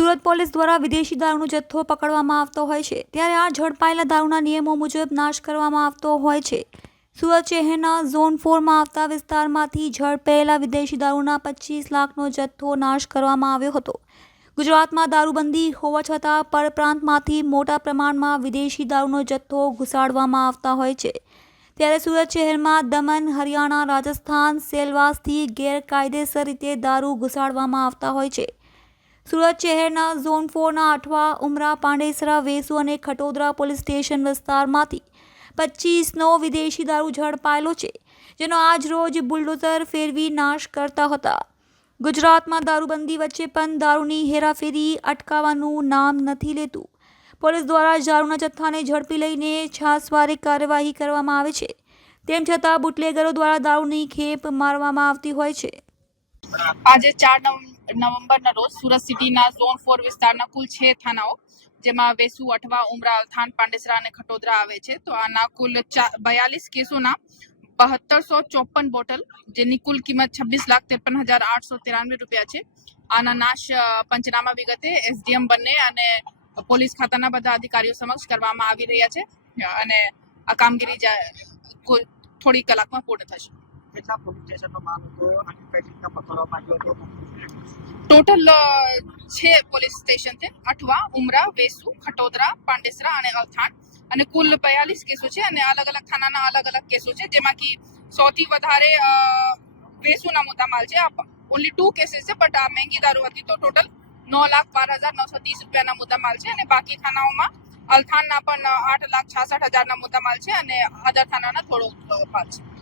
Surat police દ્વારા વિદેશી દારૂનો જથ્થો પકડવામાં આવતો હોય છે, ત્યારે આ ઝડપાયેલા દારૂના નિયમો મુજબ નાશ કરવામાં આવતો હોય છે। સુરત શહેરના ઝોન 4માં આવતા વિસ્તારમાંથી ઝડપાયેલા વિદેશી દારૂના 25 લાખનો જથ્થો નાશ કરવામાં આવ્યો હતો। ગુજરાતમાં દારૂબંધી હોવા છતાં પરપ્રાંતમાંથી મોટા પ્રમાણમાં વિદેશી દારૂનો જથ્થો ઘુસાડવામાં આવતા હોય છે, ત્યારે સુરત શહેરમાં દમણ, હરિયાણા, રાજસ્થાન, સેલવાસથી ગેરકાયદેસર રીતે દારૂ ઘુસાડવામાં આવતા હોય છે। સુરત શહેરના ઝોન 4ના અઠવા, ઉમરા, પાંડેસરા, વેસુ અને ખટોદરા પોલીસ સ્ટેશન વિસ્તારમાંથી 25નો વિદેશી દારૂ ઝડપાયેલો છે, જેનો આજ રોજ બુલડોઝર ફેરવી નાશ કરતા હતા। ગુજરાતમાં દારૂબંધી વચ્ચે પણ દારૂની હેરાફેરી અટકાવવાનું નામ નથી લેતું। પોલીસ દ્વારા દારૂના જથ્થાને ઝડપી લઈને છાસવારે કાર્યવાહી કરવામાં આવે છે, તેમ છતાં બુટલેગરો દ્વારા દારૂની ખેપ મારવામાં આવતી હોય છે। આજે 4 નવેમ્બરના રોજ સુરત સિટીના ઝોન 4 વિસ્તારના કુલ 6 થાનાઓ, જેમાં વેસુ, અઠવા, ઉમરા, અલથાણ, પાંડેસરા અને ખટોદરા આવે છે, તો આના કુલ 42 કેસોના 7254 બોટલ, જેની કુલ કિંમત 26,53,893 રૂપિયા છે। આના નાશ પંચનામા વિગતે એસડીએમ બંને અને પોલીસ ખાતાના બધા અધિકારીઓ સમક્ષ કરવામાં આવી રહ્યા છે અને આ કામગીરી થોડી કલાકમાં પૂર્ણ થશે। કેટલા પોલીસ સ્ટેશનનો માલ હતો અને કઈ રીતના પકડવામાં આવ્યો હતો? ટોટલ 6 પોલીસ સ્ટેશન છે, અઠવા, ઉમરા, વેસુ, ખટોદરા, પાંડેસરા અને અલથાણ, અને કુલ 42 કેસો છે અને અલગ અલગ થાનાના અલગ અલગ કેસો છે, જેમાંથી સૌથી વધારે વેસુના મુદ્દામાલ છે। ઓનલી 2 કેસીસ છે, બટ આ મહેંગી દારૂ હતી, તો ટોટલ 9,12,930 રૂપિયાના મુદ્દામાલ છે અને બાકી થાનાઓમાં અલથાણના પણ 8,66,000ના મુદ્દામાલ છે અને અધર થાનાના થોડો ભાગ છે।